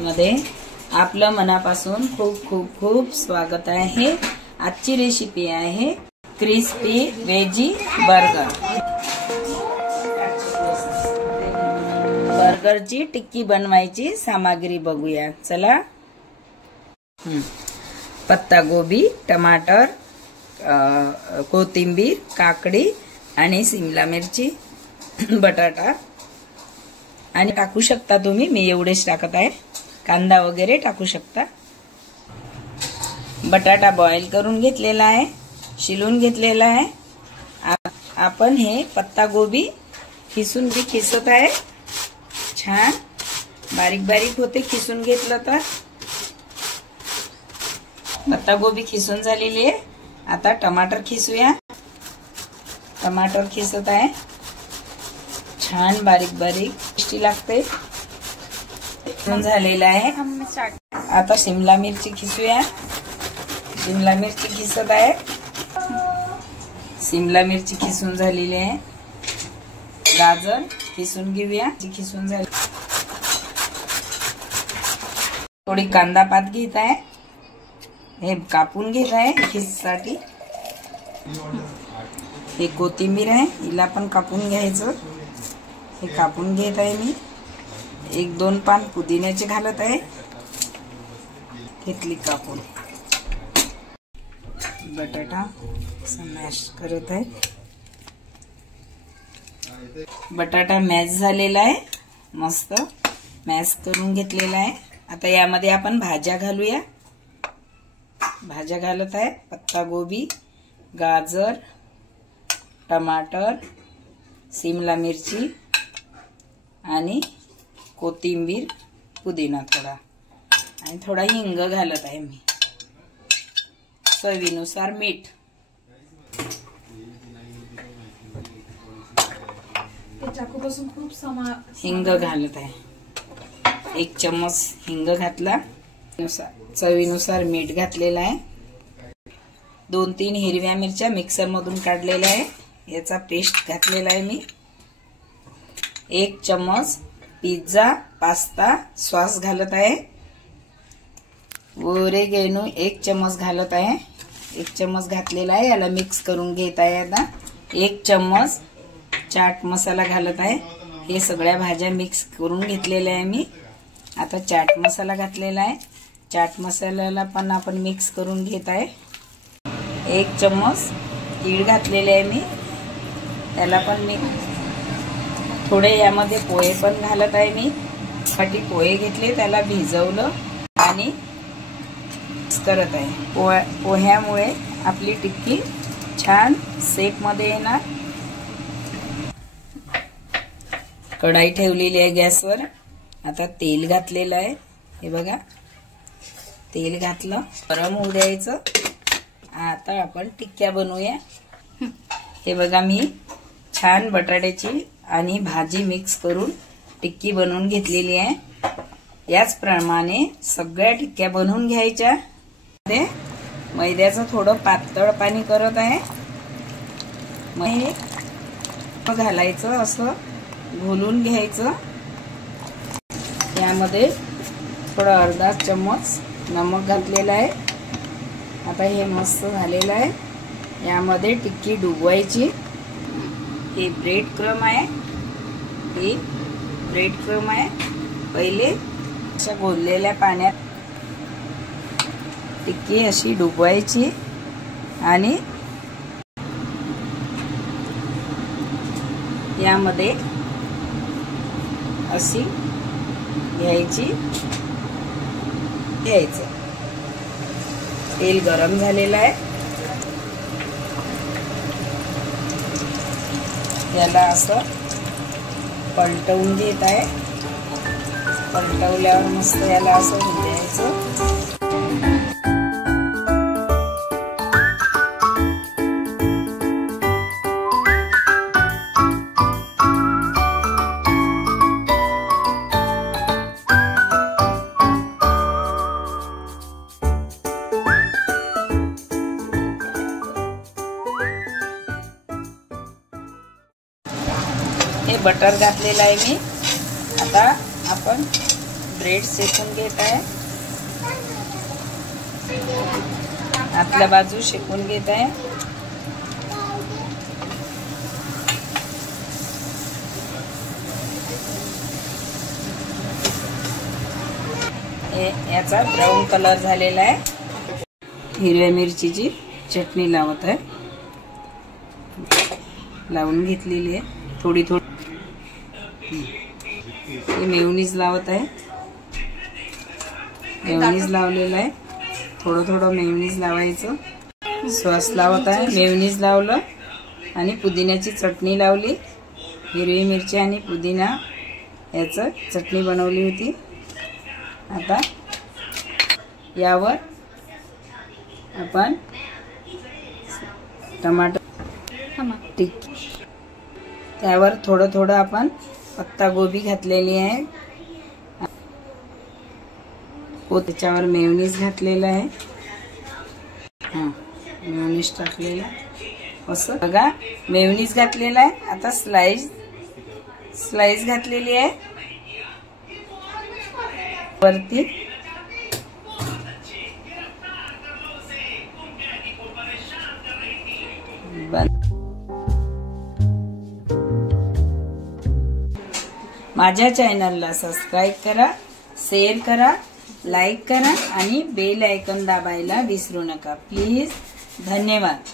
मध्ये आपलं मनापासून खूप खूप खूप स्वागत आहे। आजची रेसिपी आहे क्रिस्पी वेजी बर्गर। बर्गरची टिक्की बनवायची सामग्री बघूया चला। पत्ता गोबी, टमाटर, कोथिंबीर, काकडी आणि शिमला मिरची, बटाटा आणि टाकू शकता तुम्ही, मी एवढेच टाकत आहे। कांदा वगैरे टाकू शकता। बटाटा बॉईल करून घेतलेला आहे, शिलून घेतलेला आहे। आपण हे पत्ता गोबी खिसून खिसत आहे। छान बारीक बारीक होते खिसून घेतलं तर। पत्ता गोबी खिसून झालेली आहे। आता टमाटर खिसूया। टमाटर खिसत आहे, छान बारीक बारीक टेस्टी लागते। झालेला आहे। आता शिमला मिरची खिसूया। शिमला मिरची खिसत आहे। शिमला मिरची खिसून झालेली आहे। गाजर खिसून घेऊया। खिसून झाली। थोडी कांदा पात घेत आहे, हे कापून घेत आहे खिससाठी। हे कोथिंबीर आहे, हिला पण कापून घ्यायचं। हे कापून घेत आहे मी। एक दोन पान पुदिन्याचे घालत आहे, घेतली कापून। बटाटा मॅश करत आहे। बटाटा मॅश झालेला आहे, मस्त मॅश करून घेतलेला आहे। आता यामध्ये आपण भाज्या घालूया। भाज्या घालत आहे, पत्ता गोबी, गाजर, टमाटर, शिमला मिरची आणि कोथिंबीर, पुदिना थोडा आणि थोडा हिंग घालत आहे मी। चवीनुसार मीठ। हिंग घालत आहे, 1 चम्मच हिंग घातला। चवीनुसार मीठ घातलेला आहे। 2-3 हिरव्या मिरच्या मिक्सर मधून काढलेल्या आहे, याचा पेस्ट घातलेला आहे मी। 1 चम्मच पिझ्झा पास्ता सॉस घालत आहे। ओरेगेनो 1 चम्मच घालत आहे। 1 चम्मच घातलेला आहे, याला मिक्स करून घेत आहे। आता 1 चम्मच चाट मसाला घालत आहे। हे सगळ्या भाज्या मिक्स करून घेतलेल्या आहे मी। आता चाट मसाला घातलेला आहे। चाट मसाल्याला पण आपण मिक्स करून घेत आहे। 1 चम्मच तीळ घातलेले आहे मी, त्याला पण मी थोडे यामध्ये पोहे पण घालत आहे मी। साठी पोहे घेतले, त्याला भिजवलं आणि मिक्स करत आहे। पोह्यामुळे आपली टिक्की छान शेप मध्ये येणार। कढाई ठेवलेली आहे गॅसवर। आता तेल घातलेलं आहे, हे बघा तेल घातलं, गरम होऊ द्यायचं। आता आपण टिक्क्या बनवूया। हे बघा मी छान बटाट्याची आणि भाजी मिक्स करून टिक्की बनवून घेतलेली आहे। याच प्रमाणे सगळ्या टिक्क्या बनवून घ्यायच्या। मैद्याचं थोडं पातळ पाणी करत आहे, मग घालायचं, असं घोलून घ्यायचं। यामध्ये थोडा अर्धा चम्मच नमक घातलेला आहे। आता हे मस्त झालेलं आहे, यामध्ये टिक्की डुबवायची। हे ब्रेड क्रम आहे, हे ब्रेड क्रम आहे। पहिले अशा घोललेल्या पाण्यात टिक्की अशी डुबवायची आणि यामध्ये अशी घ्यायचं। तेल गरम झालेलं आहे, याला असं पलटवून घेत आहे। पलटवल्यावर मस्त याला असं होऊ द्यायचं। हे बटर घातलेलं आहे मी। आता आपण ब्रेड शेकून घेत आहे. आतल्या बाजू शेकून घेत आहे. याचा ब्राऊन कलर झालेला आहे. हिरव्या मिरचीची चटणी लावत आहे. लावून घेतलेली आहे. थोडी हे मेयोनीज लावत आहे. मेयोनीज लावलेलं आहे. थोडं मेयोनीज लावायचं. सॉस लावत आहे. मेयोनीज लावलं आणि पुदिन्याची चटणी लावली. हिरवी मिरची आणि पुदिना याचं चटणी बनवली होती. आता यावर आपण टमाटर त्यावर थोडं आपण पत्ता गोबी घातलेली आहे. त्याच्यावर मेयोनीज घातलेलं आहे. मेयोनीज टाकलेलं असं बघा. मेयोनीज घातलेला आहे. आता स्लाइस घातलेली आहे वरती. माझ्या चॅनलला सबस्क्राईब करा, शेअर करा, लाईक करा आणि बेल आयकॉन दाबायला विसरू नका प्लीज. धन्यवाद.